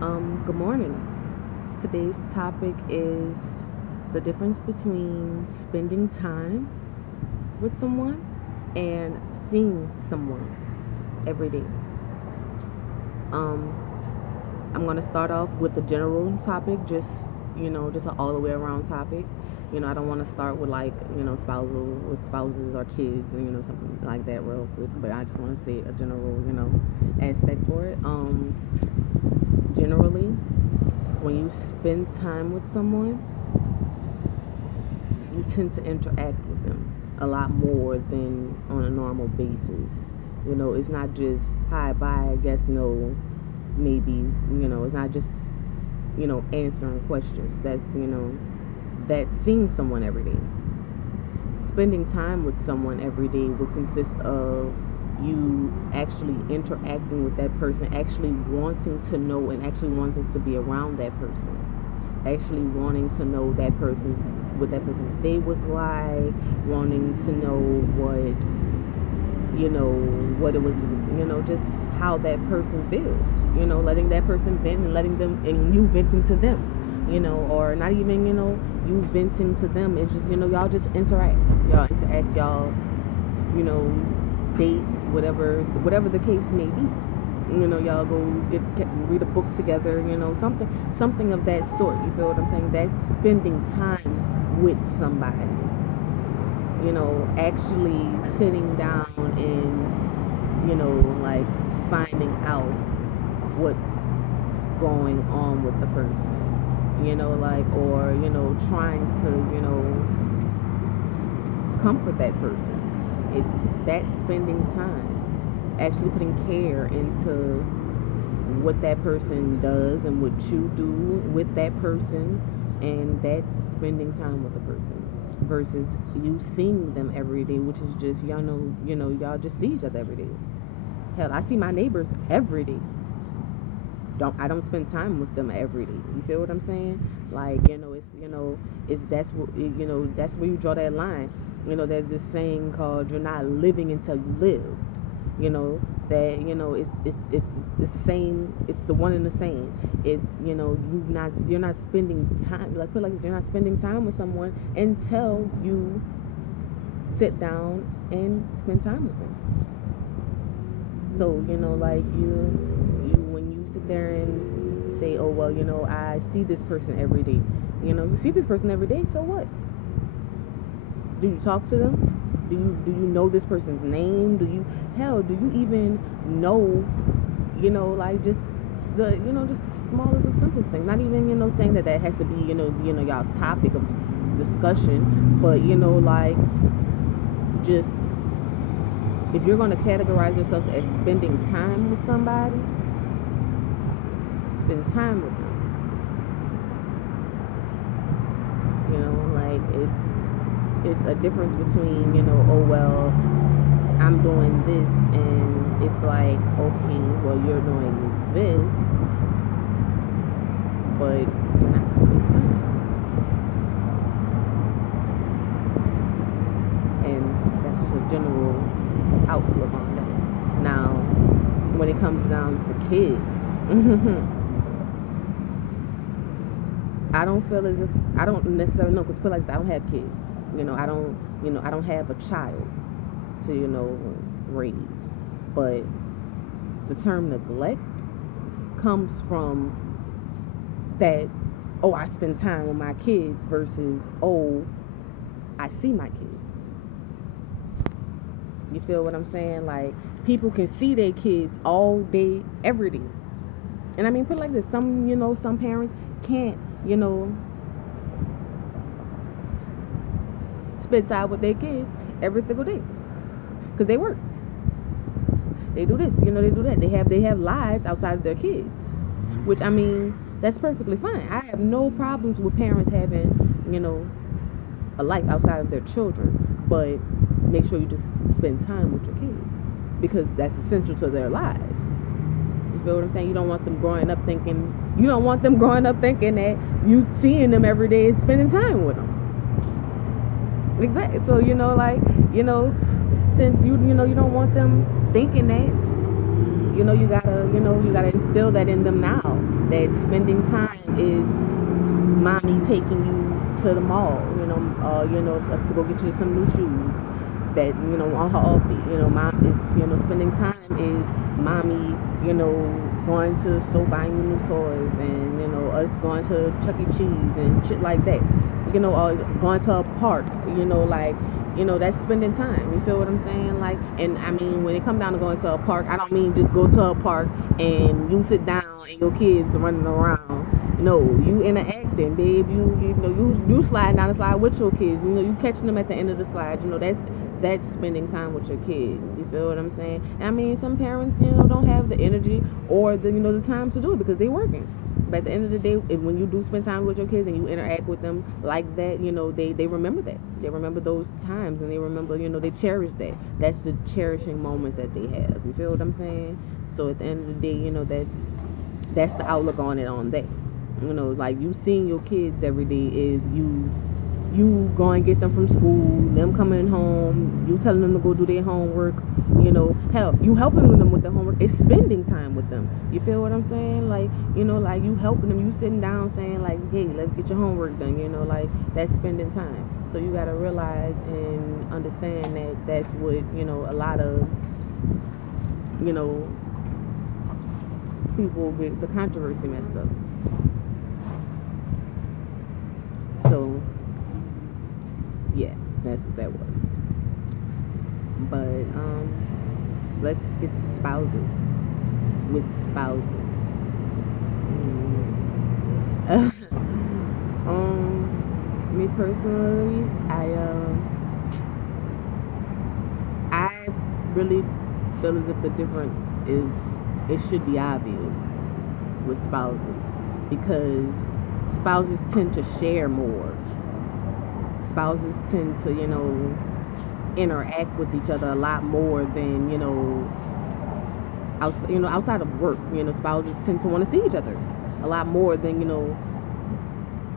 Good morning. Today's topic is the difference between spending time with someone and seeing someone every day. Um, I'm gonna start off with the general topic, just an all the way around topic. I don't want to start with like spouses or kids and something like that real quick, but I just want to say a general aspect for it. Generally, when you spend time with someone, you tend to interact with them a lot more than on a normal basis. It's not just hi, bye, I guess, no, maybe. It's not just answering questions. That's seeing someone every day. Spending time with someone every day would consist of you actually interacting with that person, actually wanting to know and actually wanting to be around that person, actually wanting to know what that person's day was like, wanting to know what it was, just how that person feels, letting that person vent and letting them and you venting to them, or not even, you venting to them. It's just, y'all just interact, date, whatever the case may be. Y'all go read a book together, something of that sort. You feel what I'm saying? That's spending time with somebody. Actually sitting down and, like finding out what's going on with the person. Or, trying to, comfort that person. It's that spending time, actually putting care into what that person does and what you do with that person, and that's spending time with the person versus you seeing them every day, which is just y'all just see each other every day. Hell, I see my neighbors every day. I don't spend time with them every day. You feel what I'm saying? Like, it's that's where you draw that line. There's this saying called "you're not living until you live." That it's the same. It's the one and the same. It's you're not spending time, like put like this, you're not spending time with someone until you sit down and spend time with them. So like you when you sit there and say, oh well, I see this person every day. You see this person every day. So what? Do you talk to them? Do you know this person's name? Do you even know, like just the just smallest of simplest things? Not even saying that has to be y'all topic of discussion, but like just if you're going to categorize yourself as spending time with somebody, spend time with them. Like it's a difference between, oh well, I'm doing this, and it's like, okay, well, you're doing this, but you're not spending time. And that's just a general outlook on that. Now, when it comes down to kids, I don't feel as if I don't necessarily know, because I don't have kids. I don't have a child to raise. But the term neglect comes from that. Oh, I spend time with my kids versus oh, I see my kids. You feel what I'm saying? Like people can see their kids all day, every day. And I mean, put it like this: some parents can't spend time with their kids every single day because they work. They do this, they do that. They have lives outside of their kids, which I mean, that's perfectly fine. I have no problems with parents having a life outside of their children, but make sure you just spend time with your kids because that's essential to their lives. You feel what I'm saying? You don't want them growing up thinking that you seeing them every day is spending time with them. Exactly. So since you don't want them thinking that, you gotta instill that in them now. That spending time is mommy taking you to the mall, to go get you some new shoes that, on her off day. Mom is, spending time is mommy, going to the store buying you new toys, and, us going to Chuck E. Cheese and shit like that. Or going to a park, that's spending time. You feel what I'm saying? Like, and I mean, when it come down to going to a park, I don't mean just go to a park and you sit down and your kids running around. No, you interacting, babe. You sliding down the slide with your kids. You catching them at the end of the slide. That's spending time with your kids. You feel what I'm saying? And I mean, some parents, don't have the energy or the time to do it because they're working. But at the end of the day, when you do spend time with your kids and you interact with them like that, they remember that. They remember those times, and they remember, they cherish that. That's the cherishing moments that they have. You feel what I'm saying? So at the end of the day, that's the outlook on it on that. Like, you seeing your kids every day is you going to get them from school, them coming home, you telling them to go do their homework, hell, you helping them with the homework. It's spending time with them. You feel what I'm saying? Like, like, you helping them, you sitting down saying, like, hey, let's get your homework done, like, that's spending time. So you got to realize and understand that that's what, a lot of, people get the controversy messed up. So, yeah, that's what that was. But let's get to spouses. With spouses. Me personally, I really feel as if the difference is, it should be obvious with spouses, because spouses tend to share more. Spouses tend to, interact with each other a lot more than, outside of work. Spouses tend to want to see each other a lot more than,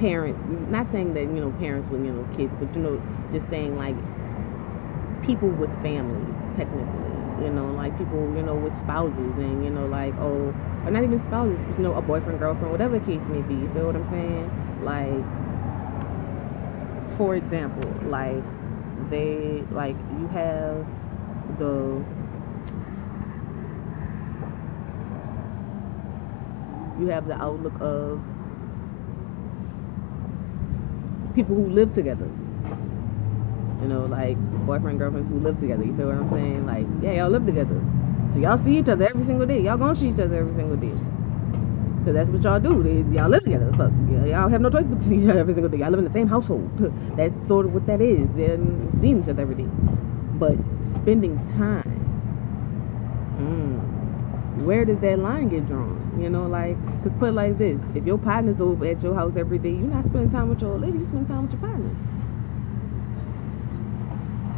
parents. Not saying that, parents with, kids, but, just saying, like, people with families, technically. Like, people, with spouses, and, like, or not even spouses, a boyfriend, girlfriend, whatever the case may be. You feel what I'm saying? Like, for example, like, you have the outlook of people who live together. Like, boyfriend, girlfriends who live together. You feel what I'm saying? Like, yeah, y'all live together, so y'all see each other every single day. Y'all gonna see each other every single day, because that's what y'all do. Y'all live together. Fuck, y'all have no choice but to see each other every single day. Y'all live in the same household. That's sort of what that is. They're seeing each other every day. But spending time, where does that line get drawn? Like, because put it like this: if your partner's over at your house every day, you're not spending time with your old lady. You spend time with your partners.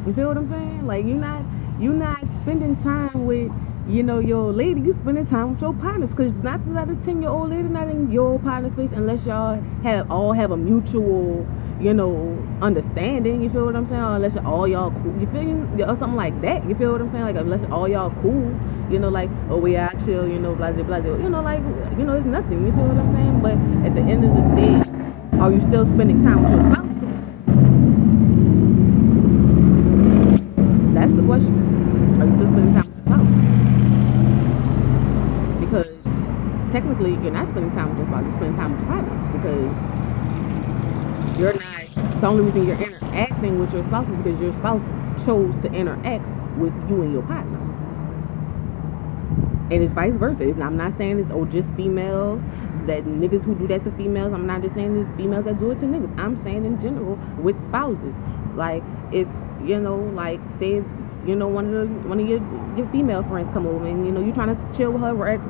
You feel what I'm saying? Like, you're not spending time with, your old lady. You spending time with your partners, because 9 times out of 10, your old lady not in your partner's face unless y'all have a mutual, understanding. You feel what I'm saying? Or unless y'all cool. You feel me? Or something like that. You feel what I'm saying? Like, unless all y'all cool. Like, oh, we are chill. Blah blah blah. Like, it's nothing. You feel what I'm saying? But at the end of the day, are you still spending time with your spouse? That's the question. Are you still spending time with your spouse? Because technically, you're not spending time with your spouse. You're spending time with your partners, because you're not. The only reason you're interacting with your spouse is because your spouse chose to interact with you and your partner. And it's vice versa. I'm not saying it's just females, that niggas who do that to females. I'm not just saying it's females that do it to niggas. I'm saying in general with spouses. Like, if like, say, one of your female friends come over, and you trying to chill with her, right?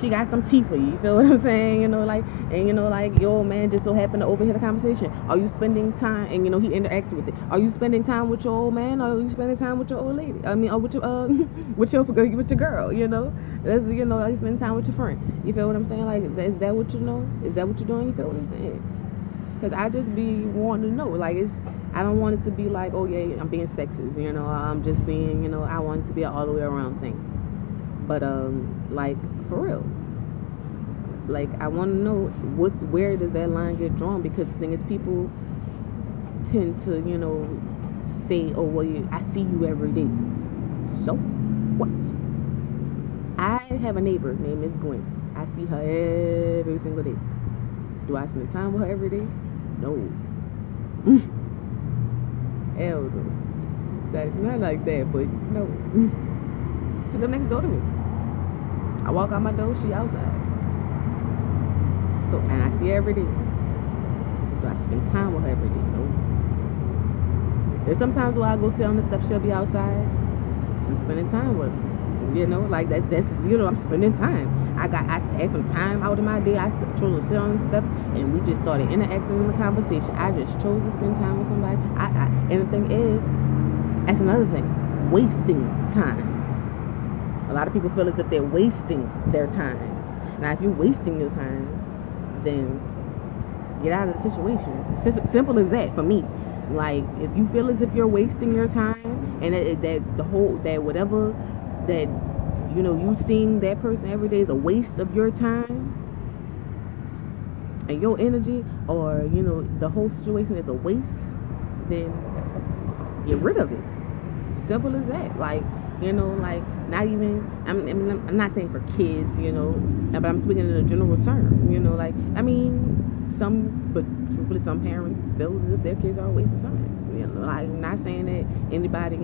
She got some tea for you. You feel what I'm saying? Like, and like, your old man just so happened to overhear the conversation. Are you spending time? And he interacts with it. Are you spending time with your old man, or are you spending time with your old lady? I mean, or with your with your girl? That's, are you spending time with your friend? You feel what I'm saying? Like, is that what you know? Is that what you're doing? You feel what I'm saying? Because I just be wanting to know. Like, I don't want it to be like, oh yeah, I'm being sexist. I'm just being, I want it to be an all the way around thing. But like, for real, Like, I want to know where does that line get drawn? Because the thing is, people tend to, say, oh, well, I see you every day. So what? I have a neighbor named Miss Gwen. I see her every single day. Do I spend time with her every day? No. Hell no. That's not like that, but no. She live next door to me. I walk out my door, she outside. So, and I see her every day. Do I spend time with her every day? No. There's sometimes where I go sit on the steps, she'll be outside. I'm spending time with her. Like that's I'm spending time. I had some time out of my day. I chose to sit on the steps, and we just started interacting in the conversation. I just chose to spend time with somebody. And the thing is, that's another thing, wasting time. A lot of people feel as if they're wasting their time. Now, if you're wasting your time, then get out of the situation. It's simple as that for me. Like, if you feel as if you're wasting your time, and that you seeing that person every day is a waste of your time and your energy, or the whole situation is a waste, then get rid of it. Simple as that. Like, like, not even, I'm not saying for kids, but I'm speaking in a general term. But truthfully, some parents feel as if their kids are a waste of time. Like, I'm not saying that anybody,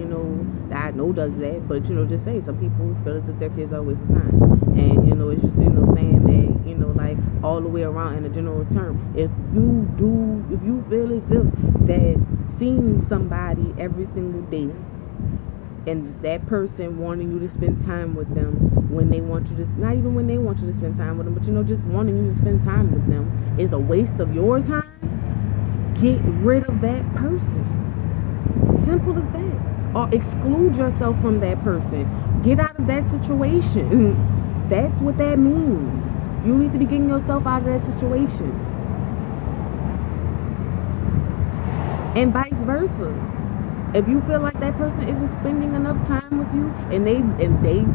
that I know does that, but, just saying some people feel as if their kids are a waste of time. And, it's just, saying that, like, all the way around in a general term. If you feel as if that seeing somebody every single day, and that person wanting you to spend time with them when they want you to, not even when they want you to spend time with them, but just wanting you to spend time with them is a waste of your time, get rid of that person. Simple as that. Or exclude yourself from that person. Get out of that situation. That's what that means. You need to be getting yourself out of that situation. And vice versa. If you feel like that person isn't spending enough time with you, and they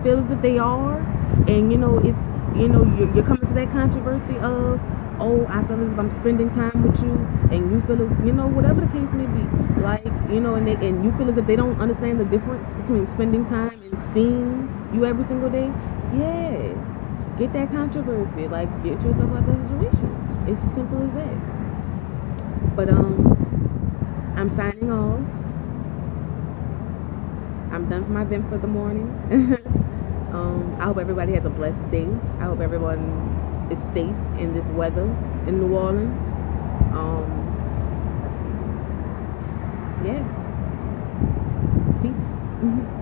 feel as if they are, and it's you're coming to that controversy of, oh, I feel as if I'm spending time with you, and you feel as whatever the case may be, like and you feel as if they don't understand the difference between spending time and seeing you every single day. Yeah, get that controversy, like, get yourself out of that situation. It's as simple as that. But I'm signing off. I'm done for my vent for the morning. I hope everybody has a blessed day. I hope everyone is safe in this weather in New Orleans. Yeah. Peace.